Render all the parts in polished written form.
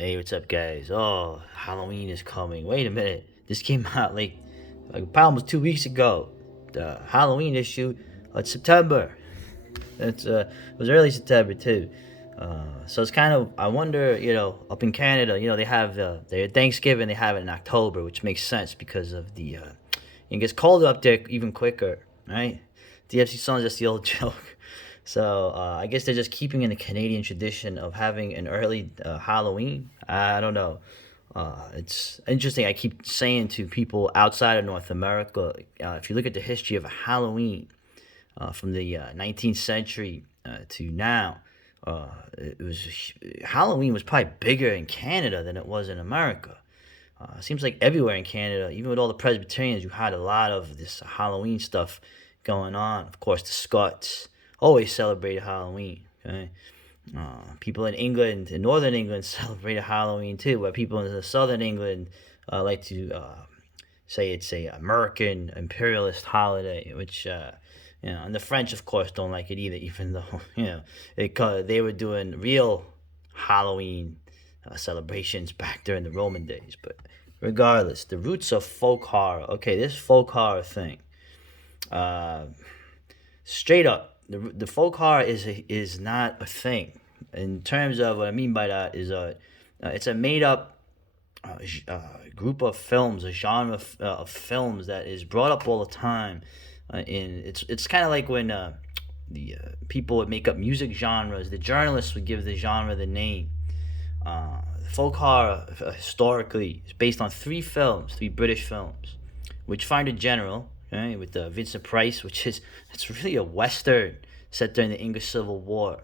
Hey, what's up, guys? Oh, Halloween is coming. Wait a minute. This came out like almost 2 weeks ago. The Halloween issue, it's September. It was early September too. So it's kind of I wonder, up in Canada, they have their Thanksgiving. They have it in October, which makes sense because of it gets colder up there even quicker, right? DFC songs, that's the old joke. So I guess they're just keeping in the Canadian tradition of having an early Halloween. I don't know. It's interesting. I keep saying to people outside of North America, if you look at the history of Halloween from the 19th century to now, it was Halloween was probably bigger in Canada than it was in America. It seems like everywhere in Canada, even with all the Presbyterians, you had a lot of this Halloween stuff going on. Of course, the Scots always celebrated Halloween. Okay, people in England, in northern England, celebrated Halloween too. Where people in the southern England like to say it's a American imperialist holiday, which and the French, of course, don't like it either. Even though they were doing real Halloween celebrations back during the Roman days, but regardless, the roots of folk horror. Okay, this folk horror thing. Uh, Straight up, the folk horror is not a thing. In terms of what I mean by that is it's a made up group of films, a genre of films that is brought up all the time. In it's kind of like when the people would make up music genres. The journalists would give the genre the name. Folk horror historically is based on three British films, Witchfinder General, right, with Vincent Price, which is it's really a western set during the English Civil War.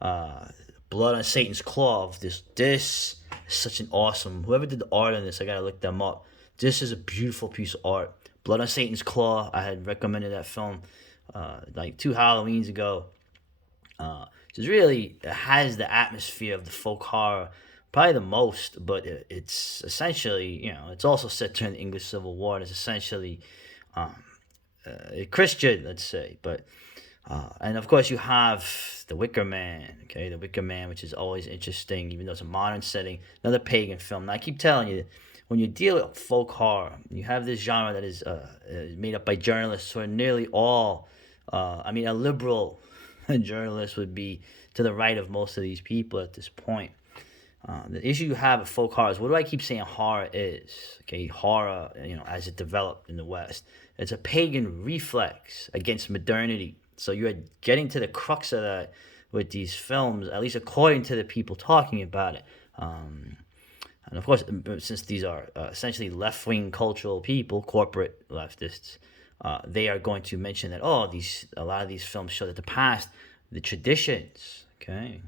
Uh, Blood on Satan's Claw. This is such an awesome. Whoever did the art on this, I gotta look them up. This is a beautiful piece of art. Blood on Satan's Claw. I had recommended that film like 2 Halloweens ago. Just really has the atmosphere of the folk horror, probably the most. But it's essentially, it's also set during the English Civil War. And it's essentially um, Christian, let's say. But and of course, you have the Wicker Man. Okay, the Wicker Man, which is always interesting, even though it's a modern setting. Another pagan film. Now, I keep telling you, when you deal with folk horror, you have this genre that is made up by journalists who are nearly all. I mean, a liberal journalist would be to the right of most of these people at this point. The issue you have with folk horror is what do I keep saying horror is? Okay, horror, as it developed in the West, it's a pagan reflex against modernity. So you're getting to the crux of that with these films, at least according to the people talking about it. And of course, since these are essentially left wing cultural people, corporate leftists, they are going to mention that a lot of these films show that the past, the traditions, okay,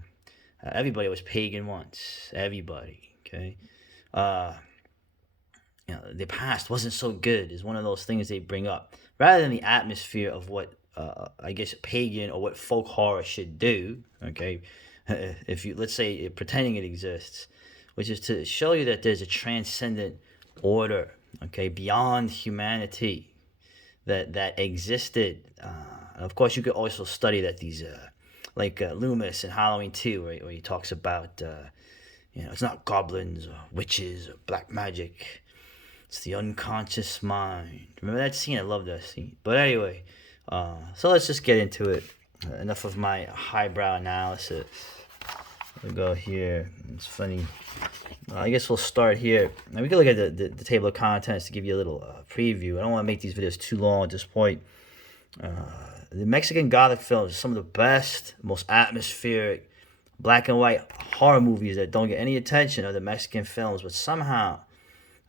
everybody was pagan once, everybody, okay. Uh, the past wasn't so good is one of those things they bring up rather than the atmosphere of what I guess pagan or what folk horror should do. Okay, if you let's say pretending it exists, which is to show you that there's a transcendent order, okay, beyond humanity that existed. And of course, you could also study that these like Loomis in Halloween 2, right, where he talks about it's not goblins or witches or black magic. It's the unconscious mind. Remember that scene? I love that scene. But anyway, so let's just get into it. Enough of my highbrow analysis. We'll go here. It's funny. I guess we'll start here. Now we can look at the table of contents to give you a little preview. I don't want to make these videos too long at this point. Uh, the Mexican Gothic films are some of the best, most atmospheric, black and white horror movies that don't get any attention are the Mexican films, but somehow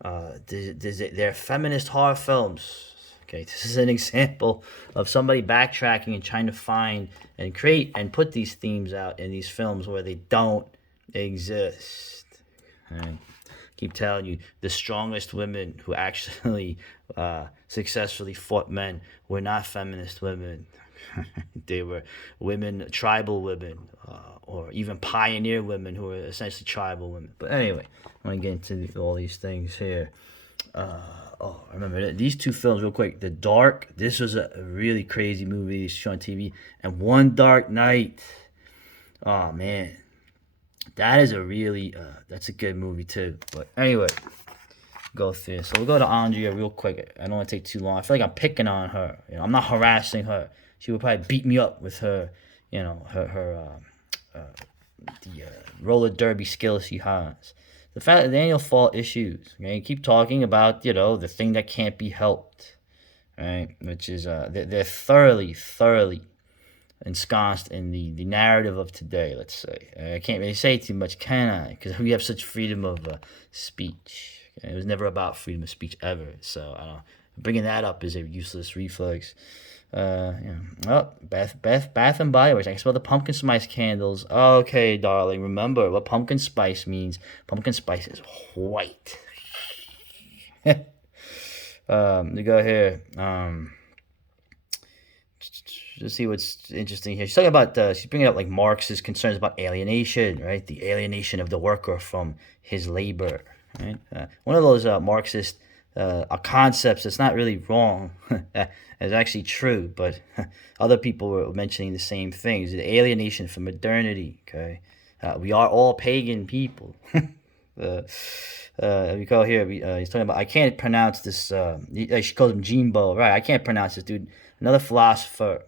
they're feminist horror films. Okay, this is an example of somebody backtracking and trying to find and create and put these themes out in these films where they don't exist. Okay. Keep telling you, the strongest women who actually successfully fought men were not feminist women. They were women, tribal women, or even pioneer women who were essentially tribal women. But anyway, I want to get into all these things here. I remember these two films real quick. The Dark. This was a really crazy movie shown on TV. And One Dark Night. Oh man, That is a really that's a good movie too. But anyway, go through. So we'll go to Andrea real quick. I don't want to take too long. I feel like I'm picking on her. I'm not harassing her. She would probably beat me up with her, the roller derby skills she has. The fact that the annual fall issues. Okay, keep talking about the thing that can't be helped, right? Which is they're thoroughly ensconced in the narrative of today. Let's say I can't really say too much, can I? Because we have such freedom of speech. Okay? It was never about freedom of speech ever. So bringing that up is a useless reflex. Oh, Bath and Body Works. I can smell the pumpkin spice candles. Okay, darling. Remember what pumpkin spice means. Pumpkin spice is white. We go here. Let's see what's interesting here. She's talking about she's bringing up like Marx's concerns about alienation, right? The alienation of the worker from his labor, right? One of those Marxist concepts that's not really wrong. It's actually true, but other people were mentioning the same things. The alienation from modernity. Okay, we are all pagan people. We call here. He's talking about. I can't pronounce this. She calls him Jimbo. Right. I can't pronounce this dude. Another philosopher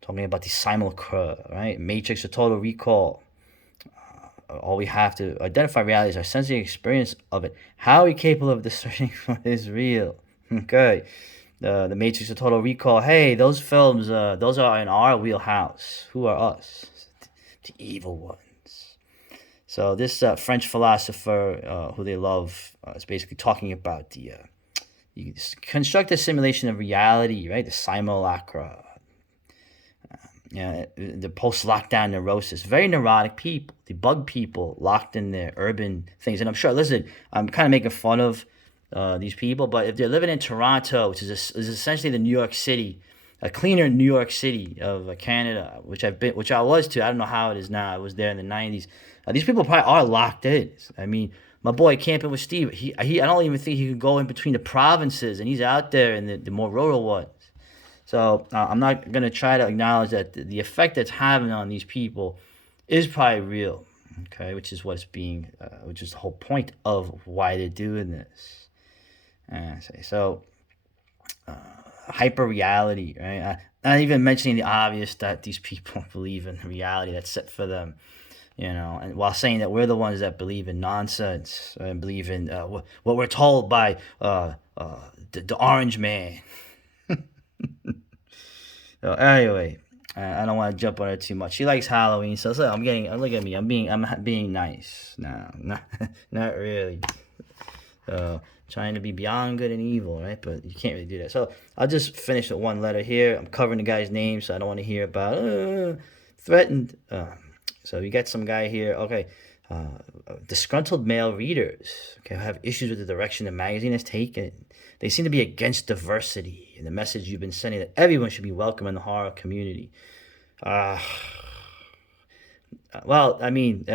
talking about the simulacra. Right. Matrix or Total Recall. All we have to identify reality is our sensory experience of it. How are we capable of discerning what is real? Okay. The Matrix or Total Recall. Hey, those films. Those are in our wheelhouse. Who are us? The evil ones. So this French philosopher, who they love, is basically talking about the you construct a simulation of reality, right? The simulacra, the post-lockdown neurosis. Very neurotic people, the bug people locked in their urban things. And I'm sure, listen, I'm kind of making fun of these people, but if they're living in Toronto, which is essentially the New York City, a cleaner New York City of Canada, which I was too. I don't know how it is now. I was there in the '90s. These people probably are locked in. I mean, my boy camping with Steve. I don't even think he could go in between the provinces, and he's out there in the more rural ones. So I'm not gonna try to acknowledge that the effect that's having on these people is probably real. Okay, which is which is the whole point of why they're doing this. So hyper reality, right? Not even mentioning the obvious that these people believe in reality that's set for them, and while saying that we're the ones that believe in nonsense and believe in what we're told by the orange man. So anyway, I don't want to jump on her too much. She likes Halloween, so look at me. I'm being nice. No, not really. So trying to be beyond good and evil, right? But you can't really do that. So I'll just finish with one letter here. I'm covering the guy's name, so I don't want to hear about threatened. So we got some guy here. Okay, disgruntled male readers. Okay, who have issues with the direction the magazine has taken. They seem to be against diversity and the message you've been sending that everyone should be welcome in the horror community. Well, I mean,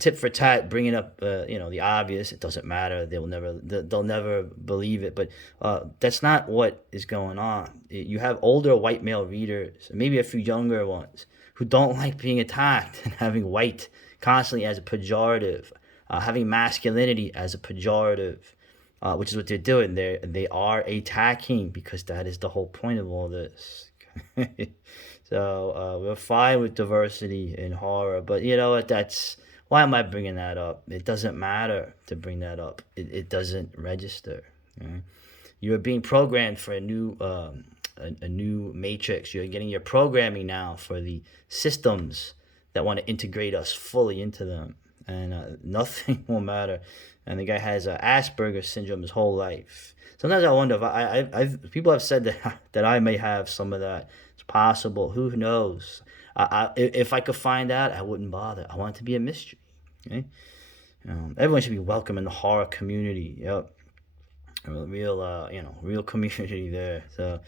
tit for tat, bringing up, the obvious. It doesn't matter. They'll never believe it. But that's not what is going on. You have older white male readers, maybe a few younger ones, who don't like being attacked and having white constantly as a pejorative, having masculinity as a pejorative, which is what they're doing. They are attacking because that is the whole point of all this. So we're fine with diversity in horror, but you know what? Why am I bringing that up? It doesn't matter to bring that up. It doesn't register. Right? You are being programmed for a new matrix. You're getting your programming now for the systems that want to integrate us fully into them, and nothing will matter. And the guy has Asperger's syndrome his whole life. Sometimes I wonder if people have said that I may have some of that. It's possible. Who knows? If I could find out, I wouldn't bother. I want it to be a mystery. Okay? Everyone should be welcome in the horror community. Yep, real community there. So,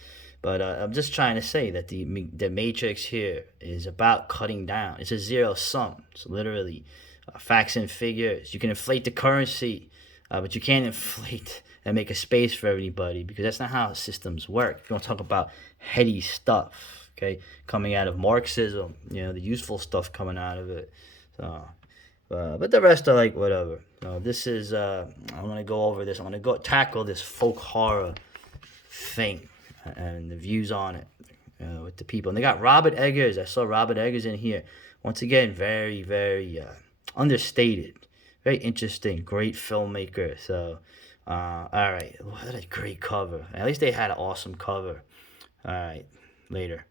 but I'm just trying to say that the matrix here is about cutting down. It's a zero sum. It's literally facts and figures. You can inflate the currency, but you can't inflate and make a space for everybody, because that's not how systems work. You want to talk about heady stuff, okay, coming out of Marxism, the useful stuff coming out of it. So But the rest are like whatever. This is I'm gonna go over this. I'm gonna go tackle this folk horror thing and the views on it with the people. And they got Robert Eggers. I saw Robert Eggers in here. Once again, very, very understated. Very interesting. Great filmmaker. So, all right. What a great cover. At least they had an awesome cover. All right. Later.